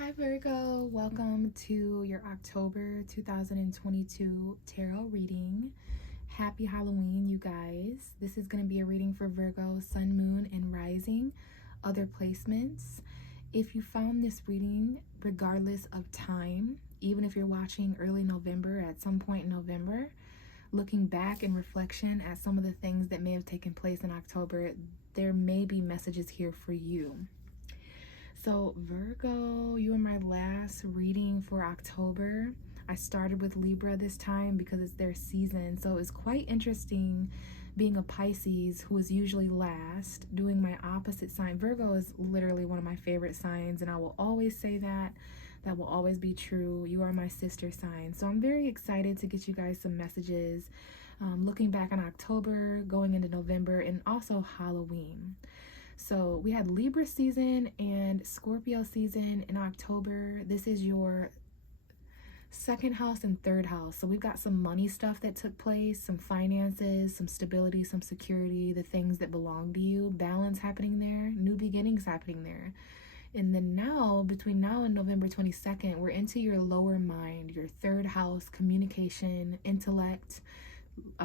Hi Virgo, welcome to your October 2022 tarot reading. Happy Halloween, you guys. This is going to be a reading for Virgo, Sun, Moon, and Rising, other placements. If you found this reading, regardless of time, even if you're watching early November, at some point in November, looking back in reflection at some of the things that may have taken place in October, there may be messages here for you. So Virgo, you were my last reading for October. I started with Libra this time because it's their season. So it's quite interesting being a Pisces who is usually last, doing my opposite sign. Virgo is literally one of my favorite signs, and I will always say that. That will always be true. You are my sister sign. So I'm very excited to get you guys some messages. Looking back on October, going into November, and also Halloween. So we had Libra season and Scorpio season in October. This is your second house and third house. So we've got some money stuff that took place, some finances, some stability, some security, the things that belong to you, balance happening there, new beginnings happening there. And then now, between now and November 22nd, we're into your lower mind, your third house, communication, intellect,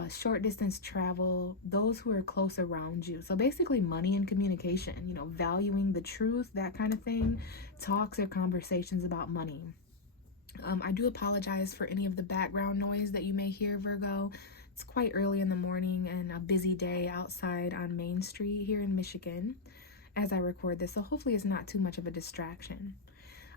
short distance travel, those who are close around you. So basically money and communication, valuing the truth, that kind of thing, talks or conversations about money. I do apologize for any of the background noise that you may hear, Virgo. It's quite early in the morning and a busy day outside on Main Street here in Michigan as I record this, so hopefully it's not too much of a distraction.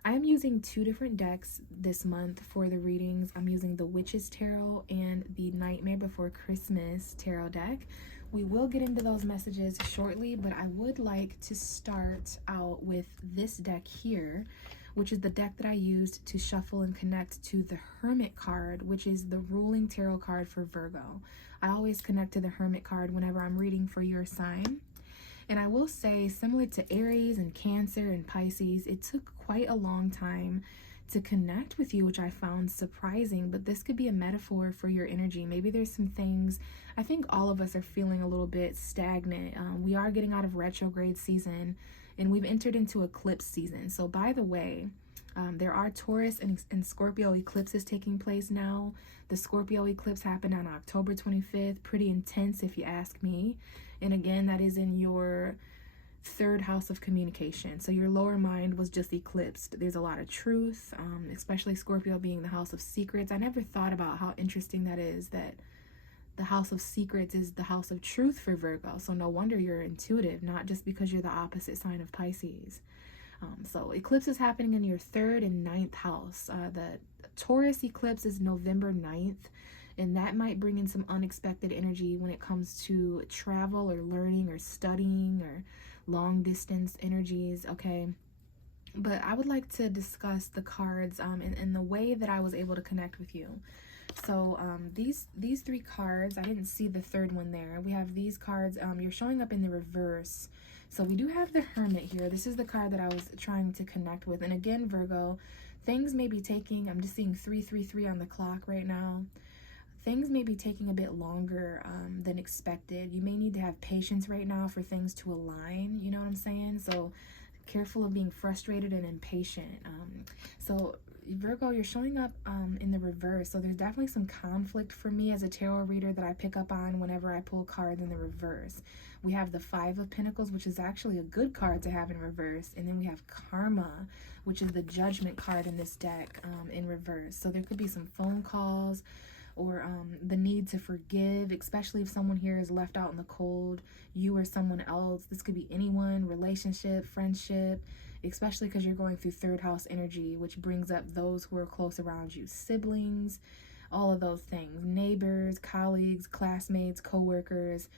I am using two different decks this month for the readings. I'm using the Witch's Tarot and the Nightmare Before Christmas Tarot deck. We will get into those messages shortly, but I would like to start out with this deck here, which is the deck that I used to shuffle and connect to the Hermit card, which is the ruling tarot card for Virgo. I always connect to the Hermit card whenever I'm reading for your sign. And I will say, similar to Aries and Cancer and Pisces, it took quite a long time to connect with you, which I found surprising, but this could be a metaphor for your energy. Maybe there's some things, I think all of us are feeling a little bit stagnant. We are getting out of retrograde season and we've entered into eclipse season. So by the way, there are Taurus and Scorpio eclipses taking place now. The Scorpio eclipse happened on October 25th, pretty intense if you ask me. And again, that is in your third house of communication. So your lower mind was just eclipsed. There's a lot of truth, especially Scorpio being the house of secrets. I never thought about how interesting that is, that the house of secrets is the house of truth for Virgo. So no wonder you're intuitive, not just because you're the opposite sign of Pisces. So eclipse is happening in your third and ninth house. The Taurus eclipse is November 9th. And that might bring in some unexpected energy when it comes to travel or learning or studying or long distance energies, okay? But I would like to discuss the cards in the way that I was able to connect with you. So these three cards, I didn't see the third one there. We have these cards, you're showing up in the reverse. So we do have the Hermit here. This is the card that I was trying to connect with. And again, Virgo, things may be taking, I'm just seeing 333 on the clock right now. Things may be taking a bit longer than expected. You may need to have patience right now for things to align, you know what I'm saying? So careful of being frustrated and impatient. So Virgo, you're showing up in the reverse. So there's definitely some conflict for me as a tarot reader that I pick up on whenever I pull cards in the reverse. We have the Five of Pentacles, which is actually a good card to have in reverse. And then we have Karma, which is the Judgment card in this deck in reverse. So there could be some phone calls, or the need to forgive, especially if someone here is left out in the cold, you or someone else. This could be anyone, relationship, friendship, especially because you're going through third house energy, which brings up those who are close around you, siblings, all of those things, neighbors, colleagues, classmates, co-workers.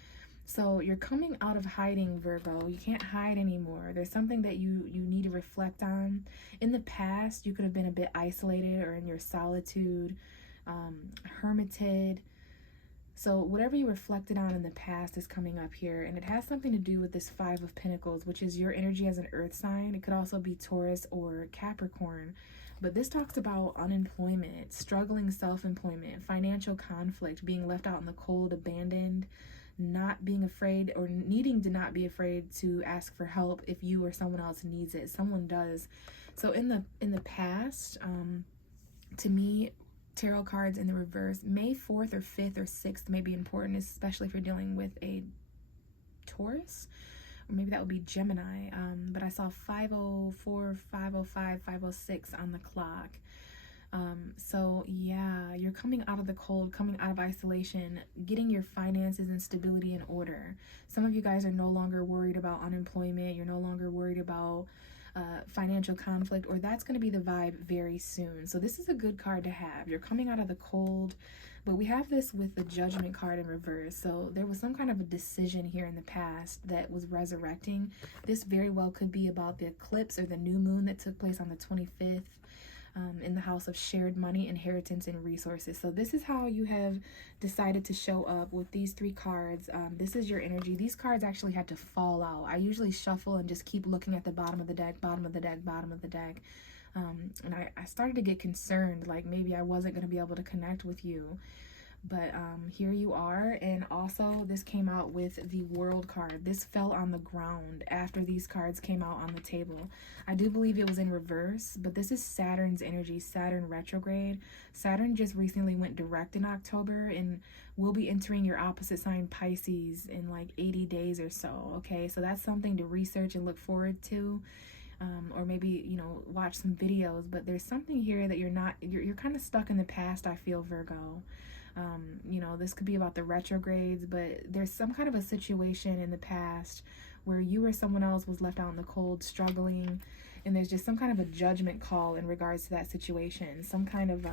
So you're coming out of hiding, Virgo. You can't hide anymore. There's something that you need to reflect on. In the past, you could have been a bit isolated or in your solitude, hermited. So whatever you reflected on in the past is coming up here, and it has something to do with this Five of Pentacles, which is your energy as an earth sign. It could also be Taurus or Capricorn, but this talks about unemployment, struggling self-employment, financial conflict, being left out in the cold, abandoned, not being afraid or needing to not be afraid to ask for help if you or someone else needs it. Someone does. So in the past, to me, tarot cards in the reverse, May 4th or 5th or 6th may be important, especially if you're dealing with a Taurus, or maybe that would be Gemini. But I saw 5:04, 5:05, 5:06 on the clock. So yeah, you're coming out of the cold, coming out of isolation, getting your finances and stability in order. Some of you guys are no longer worried about unemployment. You're no longer worried about financial conflict, or that's going to be the vibe very soon. So this is a good card to have. You're coming out of the cold, but we have this with the Judgment card in reverse. So there was some kind of a decision here in the past that was resurrecting. This very well could be about the eclipse or the new moon that took place on the 25th. In the house of shared money, inheritance, and resources. So this is how you have decided to show up with these 3 cards. This is your energy. These cards actually had to fall out. I usually shuffle and just keep looking at the bottom of the deck, bottom of the deck, bottom of the deck. And I started to get concerned, like maybe I wasn't going to be able to connect with you. But here you are. And also this came out with the World card. This fell on the ground after these cards came out on the table. I do believe it was in reverse, but this is Saturn's energy, Saturn retrograde. Saturn just recently went direct in October and will be entering your opposite sign Pisces in like 80 days or so. Okay, so that's something to research and look forward to. Or maybe, you know, watch some videos. But there's something here that you're kind of stuck in the past, I feel, Virgo. You know, this could be about the retrogrades, but there's some kind of a situation in the past where you or someone else was left out in the cold struggling, and there's just some kind of a judgment call in regards to that situation, some kind of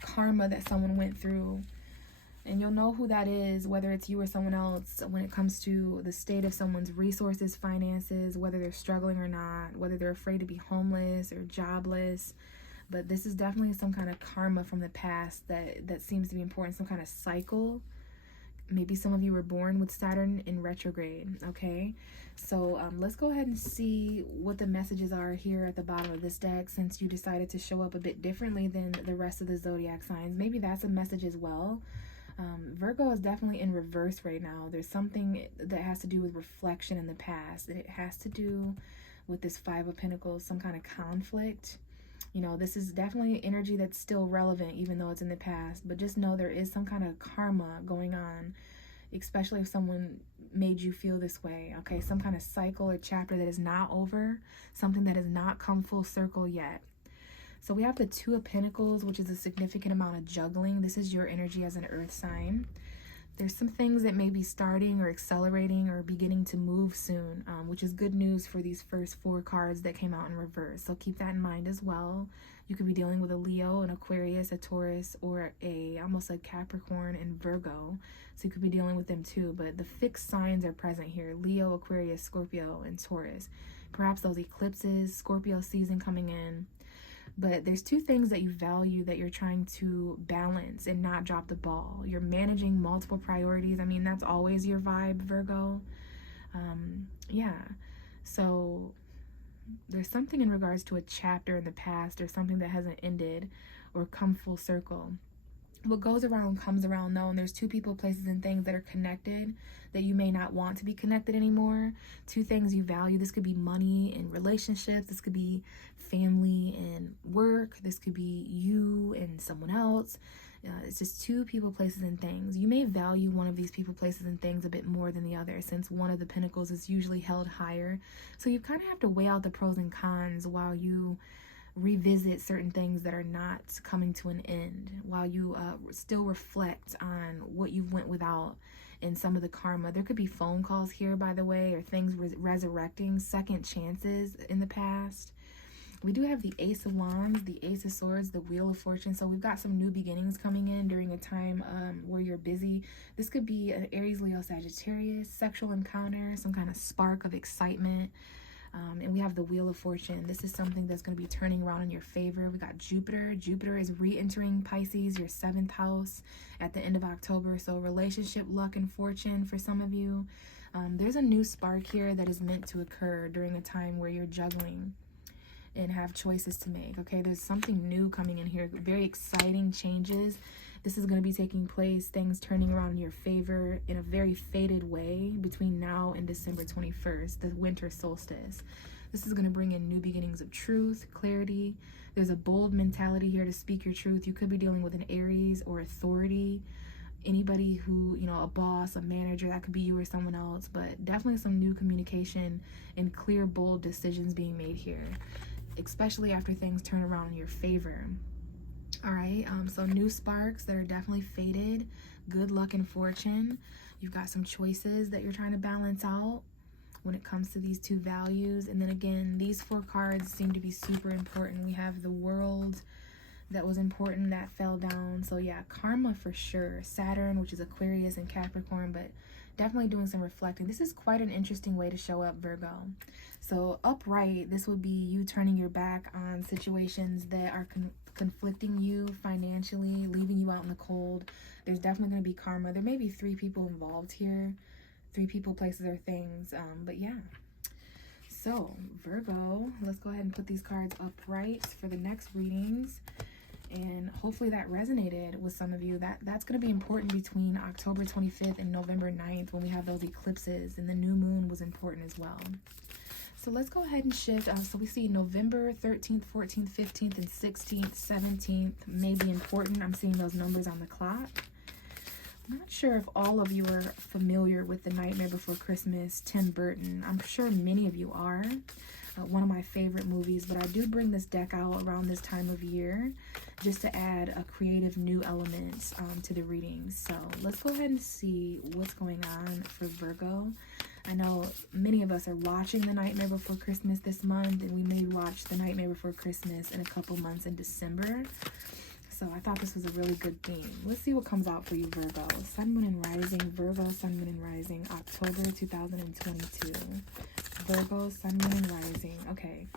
karma that someone went through. And you'll know who that is, whether it's you or someone else, when it comes to the state of someone's resources, finances, whether they're struggling or not, whether they're afraid to be homeless or jobless. But this is definitely some kind of karma from the past that seems to be important, some kind of cycle. Maybe some of you were born with Saturn in retrograde, okay? So let's go ahead and see what the messages are here at the bottom of this deck, since you decided to show up a bit differently than the rest of the zodiac signs. Maybe that's a message as well. Virgo is definitely in reverse right now. There's something that has to do with reflection in the past, and it has to do with this 5 of Pentacles, some kind of conflict. You know, this is definitely energy that's still relevant, even though it's in the past. But just know there is some kind of karma going on, especially if someone made you feel this way. Okay, some kind of cycle or chapter that is not over, something that has not come full circle yet. So we have the 2 of Pentacles, which is a significant amount of juggling. This is your energy as an earth sign. There's some things that may be starting or accelerating or beginning to move soon, which is good news for these first 4 cards that came out in reverse. So keep that in mind as well. You could be dealing with a Leo, an Aquarius, a Taurus, or almost like Capricorn and Virgo. So you could be dealing with them too. But the fixed signs are present here: Leo, Aquarius, Scorpio, and Taurus. Perhaps those eclipses, Scorpio season coming in. But there's 2 things that you value that you're trying to balance and not drop the ball. You're managing multiple priorities. I mean, that's always your vibe, Virgo. Yeah. So there's something in regards to a chapter in the past or something that hasn't ended or come full circle. What goes around comes around, though, and there's 2 people, places, and things that are connected that you may not want to be connected anymore. 2 things you value. This could be money and relationships. This could be family and work. This could be you and someone else. It's just 2 people, places, and things. You may value one of these people, places, and things a bit more than the other, since one of the pentacles is usually held higher. So you kind of have to weigh out the pros and cons while you revisit certain things that are not coming to an end, while you still reflect on what you went without in some of the karma. There could be phone calls here, by the way, or things resurrecting, second chances in the past. We do have the Ace of Wands, the Ace of Swords, the Wheel of Fortune. So we've got some new beginnings coming in during a time where you're busy. This could be an Aries, Leo, Sagittarius, sexual encounter, some kind of spark of excitement. And we have the Wheel of Fortune. This is something that's going to be turning around in your favor. We got Jupiter. Jupiter is re-entering Pisces, your 7th house, at the end of October. So relationship, luck, and fortune for some of you. There's a new spark here that is meant to occur during a time where you're juggling. and have choices to make. Okay, there's something new coming in here, very exciting changes. This is going to be taking place, things turning around in your favor in a very fated way between now and December 21st, the winter solstice. This is going to bring in new beginnings of truth, clarity. There's a bold mentality here to speak your truth. You could be dealing with an Aries or authority, anybody who, you know, a boss, a manager, that could be you or someone else, but definitely some new communication and clear, bold decisions being made here, especially after things turn around in your favor. All right, so new sparks that are definitely fated, good luck and fortune. You've got some choices that you're trying to balance out when it comes to these two values. And then again, these 4 cards seem to be super important. We have the World that was important, that fell down. So yeah, karma for sure. Saturn, which is Aquarius and Capricorn, but definitely doing some reflecting. This is quite an interesting way to show up, Virgo. So upright, this would be you turning your back on situations that are conflicting you financially, leaving you out in the cold. There's definitely going to be karma. There may be 3 people involved here, 3 people, places, or things, but yeah. So Virgo, let's go ahead and put these cards upright for the next readings, and hopefully that resonated with some of you. That's going to be important between October 25th and November 9th when we have those eclipses, and the new moon was important as well. So let's go ahead and shift. So we see November 13th, 14th, 15th, and 16th, 17th may be important. I'm seeing those numbers on the clock. I'm not sure if all of you are familiar with The Nightmare Before Christmas, Tim Burton. I'm sure many of you are. One of my favorite movies, but I do bring this deck out around this time of year just to add a creative new element to the readings. So let's go ahead and see what's going on for Virgo. I know many of us are watching The Nightmare Before Christmas this month, and we may watch The Nightmare Before Christmas in a couple months in December. So I thought this was a really good theme. Let's see what comes out for you, Virgo. Sun, Moon, and Rising. Virgo, Sun, Moon, and Rising. October 2022. Virgo, Sun, Moon, and Rising. Okay.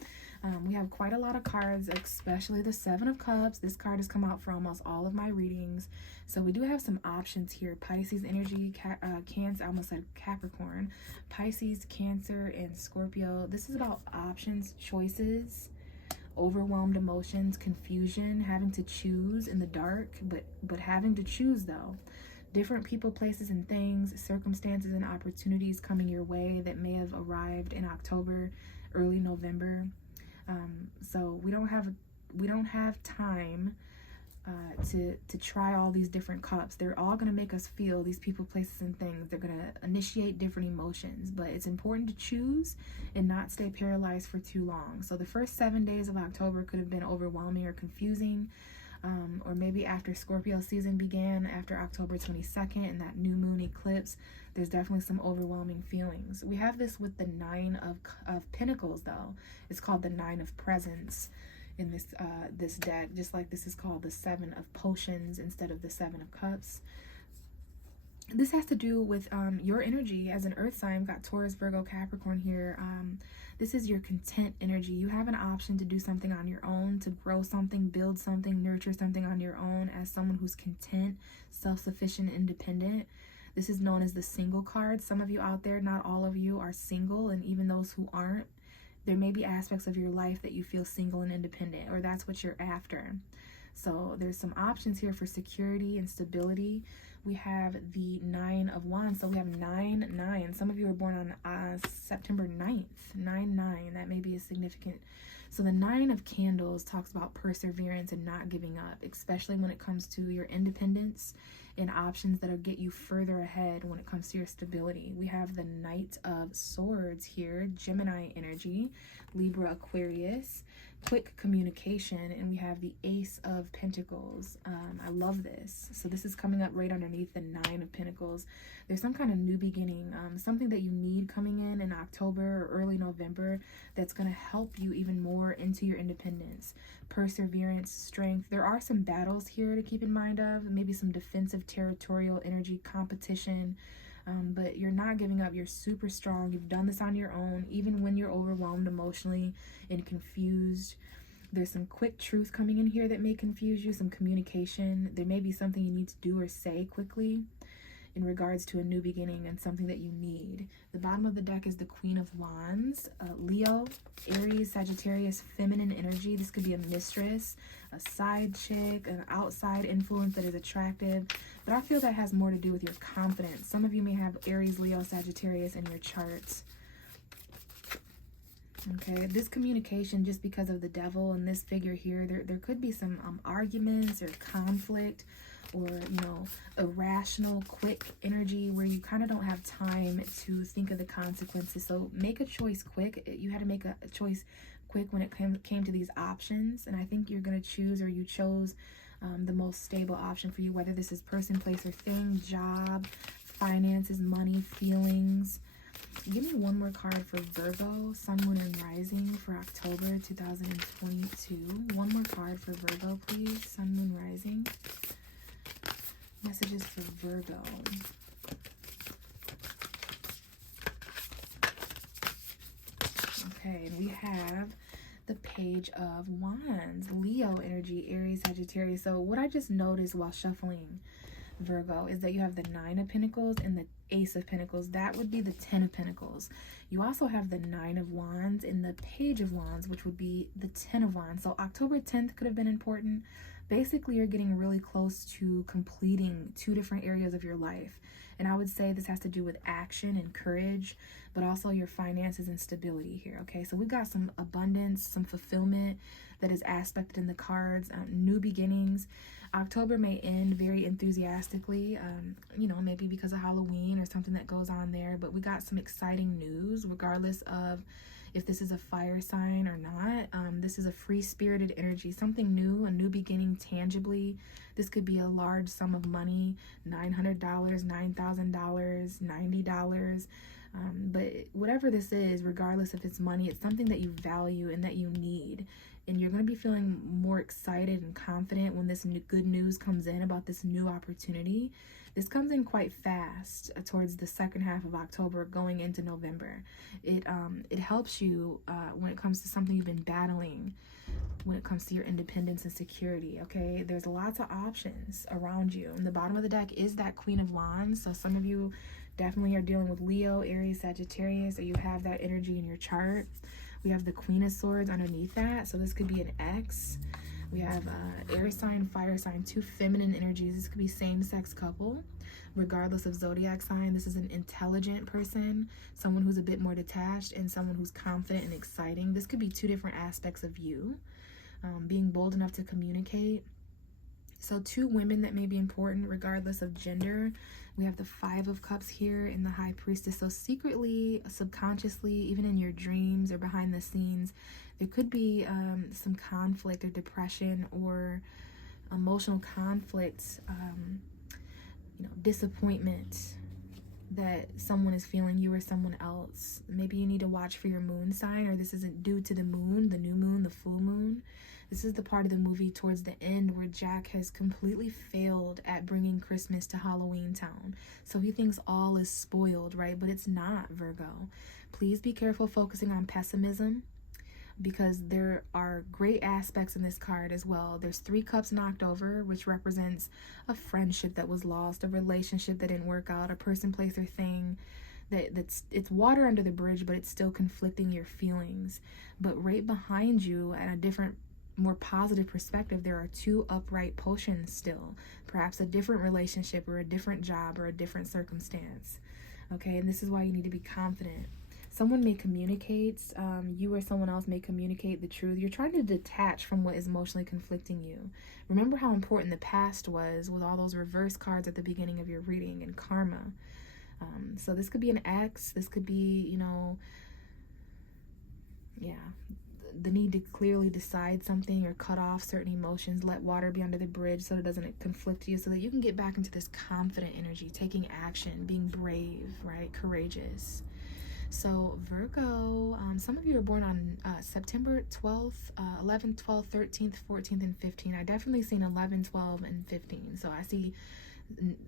We have quite a lot of cards, especially the 7 of Cups. This card has come out for almost all of my readings. So we do have some options here. Pisces energy, Cancer, I almost said Capricorn. Pisces, Cancer, and Scorpio. This is about options, choices, overwhelmed emotions, confusion, having to choose in the dark, but having to choose though. Different people, places, and things, circumstances, and opportunities coming your way that may have arrived in October, early November. So we don't have time to try all these different cups. They're all going to make us feel, these people, places, and things. They're going to initiate different emotions, but it's important to choose and not stay paralyzed for too long. So the first 7 days of October could have been overwhelming or confusing, or maybe after Scorpio season began, after October 22nd and that new moon eclipse, there's definitely some overwhelming feelings. We have this with the 9 of Pentacles though. It's called the 9 of Presents in this deck, just like this is called the 7 of Potions instead of the 7 of Cups. This has to do with your energy as an earth sign. We've got Taurus, Virgo, Capricorn here. This is your content energy. You have an option to do something on your own, to grow something, build something, nurture something on your own as someone who's content, self-sufficient, independent. This is known as the single card. Some of you out there, not all of you, are single, and even those who aren't, there may be aspects of your life that you feel single and independent, or that's what you're after. So there's some options here for security and stability. We have the 9 of Wands. So we have 9-9. Some of you were born on September 9th. 9-9. That may be a significant. So the 9 of Candles talks about perseverance and not giving up, especially when it comes to your independence and options that'll get you further ahead when it comes to your stability. We have the Knight of Swords here, Gemini energy, Libra, Aquarius, quick communication, and we have the Ace of Pentacles. I love this. So this is coming up right underneath the 9 of Pentacles. There's some kind of new beginning, something that you need coming in October or early November that's going to help you even more into your independence, perseverance, strength. There are some battles here to keep in mind of, maybe some defensive territorial energy, competition, but you're not giving up. You're super strong. You've done this on your own, even when you're overwhelmed emotionally and confused. There's some quick truth coming in here that may confuse you, some communication. There may be something you need to do or say quickly. in regards to a new beginning and something that you need. The bottom of the deck is the Queen of Wands, Leo, Aries, Sagittarius, feminine energy. This could be a mistress, a side chick, an outside influence that is attractive, but I feel that has more to do with your confidence. Some of you may have Aries, Leo, Sagittarius in your charts. Okay, this communication, just because of the devil and this figure here, there could be some arguments or conflict, or, you know, irrational, quick energy where you kind of don't have time to think of the consequences. So make a choice quick. You had to make a choice quick when it came to these options. And I think you're going to choose, or you chose the most stable option for you, whether this is person, place, or thing, job, finances, money, feelings. Give me one more card for Virgo, Sun, Moon, and Rising for October 2022. One more card for Virgo, please. Sun, Moon, Rising. Messages for Virgo. Okay, and we have the Page of Wands, Leo energy, Aries, Sagittarius. So what I just noticed while shuffling Virgo is that you have the Nine of Pentacles and the Ace of Pentacles. That would be the Ten of Pentacles. You also have the Nine of Wands and the Page of Wands, which would be the Ten of Wands. So October 10th could have been important. Basically, you're getting really close to completing two different areas of your life. And I would say this has to do with action and courage, but also your finances and stability here, okay? So we've got some abundance, some fulfillment that is aspected in the cards, new beginnings. October may end very enthusiastically, you know, maybe because of Halloween or something that goes on there, but we got some exciting news regardless of if this is a fire sign or not. This is a free-spirited energy, something new, a new beginning tangibly. This could be a large sum of money, $900, $9,000, $90. But whatever this is, regardless if it's money, it's something that you value and that you need. And you're going to be feeling more excited and confident when this good news comes in about this new opportunity. This comes in quite fast towards the second half of October going into November. It helps you when it comes to something you've been battling, when it comes to your independence and security, okay? There's lots of options around you. And the bottom of the deck is that Queen of Wands. So some of you definitely are dealing with Leo, Aries, Sagittarius, or you have that energy in your chart. We have the Queen of Swords underneath that. So this could be an ex. We have air sign, fire sign, two feminine energies. This could be same-sex couple, regardless of zodiac sign. This is an intelligent person, someone who's a bit more detached, and someone who's confident and exciting. This could be two different aspects of you, being bold enough to communicate. So two women that may be important regardless of gender. We have the Five of Cups here in the High Priestess. So secretly, subconsciously, even in your dreams or behind the scenes, there could be some conflict or depression or emotional conflict, you know, disappointment that someone is feeling, you or someone else. Maybe you need to watch for your moon sign, or this isn't due to the moon, the new moon, the full moon. This is the part of the movie towards the end where Jack has completely failed at bringing Christmas to Halloween Town. So he thinks all is spoiled, right? But it's not, Virgo. Please be careful focusing on pessimism, because there are great aspects in this card as well. There's 3 cups knocked over, which represents a friendship that was lost, a relationship that didn't work out, a person, place, or thing that's it's water under the bridge, but it's still conflicting your feelings. But right behind you, at a different, more positive perspective, there are 2 upright potions still, perhaps a different relationship or a different job or a different circumstance. Okay, and this is why you need to be confident. Someone may communicate, you or someone else may communicate the truth. You're trying to detach from what is emotionally conflicting you. Remember how important the past was with all those reverse cards at the beginning of your reading and karma. So this could be an ex. This could be, you know, yeah, the need to clearly decide something or cut off certain emotions. Let water be under the bridge so it doesn't conflict you, so that you can get back into this confident energy, taking action, being brave, right? Courageous. So Virgo, some of you are born on September 12th, 11th, 12th, 13th, 14th, and 15th. I definitely seen 11, 12, and 15. So I see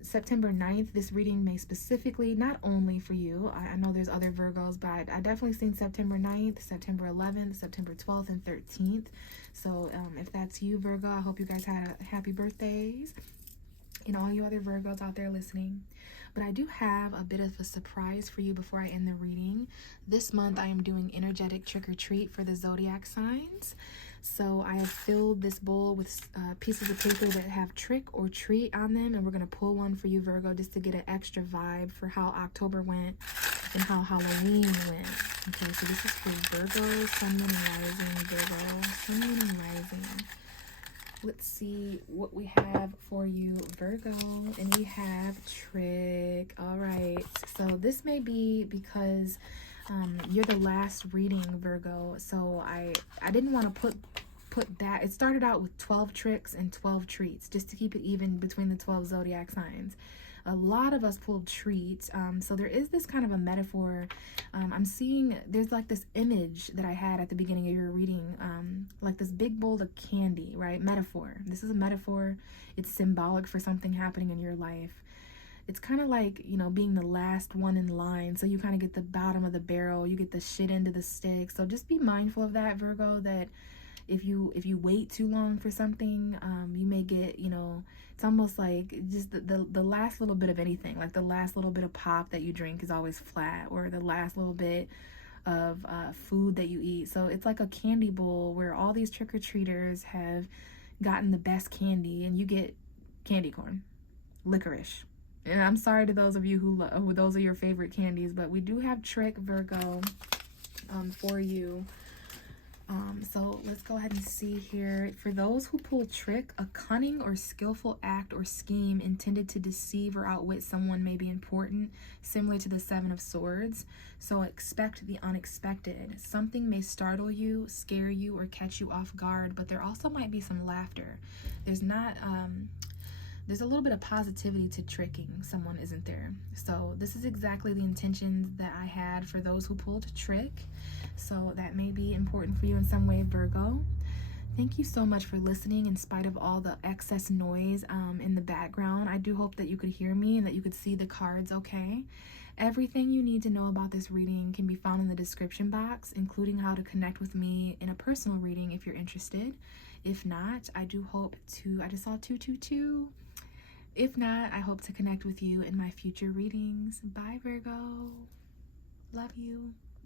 September 9th. This reading may specifically, not only for you, I know there's other Virgos, but I definitely seen September 9th, September 11th, September 12th, and 13th. So if that's you, Virgo, I hope you guys had happy birthdays. and all you other Virgos out there listening. But I do have a bit of a surprise for you before I end the reading. This month I am doing energetic trick or treat for the zodiac signs. So I have filled this bowl with pieces of paper that have trick or treat on them, and we're going to pull one for you, Virgo, just to get an extra vibe for how October went and how Halloween went. Okay, so this is for Virgo, Sun, Moon, and Rising. Virgo, Sun, Moon, and Rising. Let's see what we have for you, Virgo. And we have trick. All right, so this may be because you're the last reading, Virgo. So I didn't want to put that. It started out with 12 tricks and 12 treats, just to keep it even between the 12 zodiac signs. A lot of us pulled treats, so there is this kind of a metaphor. I'm seeing there's like this image that I had at the beginning of your reading, like this big bowl of candy, right? Metaphor. This is a metaphor. It's symbolic for something happening in your life. It's kind of like, you know, being the last one in line. So you kind of get the bottom of the barrel. You get the shit end of the stick. So just be mindful of that, Virgo, that if you wait too long for something, you may get, you know, it's almost like just the last little bit of anything. Like the last little bit of pop that you drink is always flat, or the last little bit of food that you eat. So it's like a candy bowl where all these trick-or-treaters have gotten the best candy, and you get candy corn, licorice. And I'm sorry to those of you who those are your favorite candies, but we do have trick, Virgo, for you. So let's go ahead and see here. For those who pull trick, a cunning or skillful act or scheme intended to deceive or outwit someone may be important, similar to the Seven of Swords. So expect the unexpected. Something may startle you, scare you, or catch you off guard, but there also might be some laughter. There's a little bit of positivity to tricking someone, isn't there? So this is exactly the intentions that I had for those who pulled trick. So that may be important for you in some way, Virgo. Thank you so much for listening in spite of all the excess noise in the background. I do hope that you could hear me and that you could see the cards okay. Everything you need to know about this reading can be found in the description box, including how to connect with me in a personal reading if you're interested. If not, I just saw 222. If not, I hope to connect with you in my future readings. Bye, Virgo. Love you.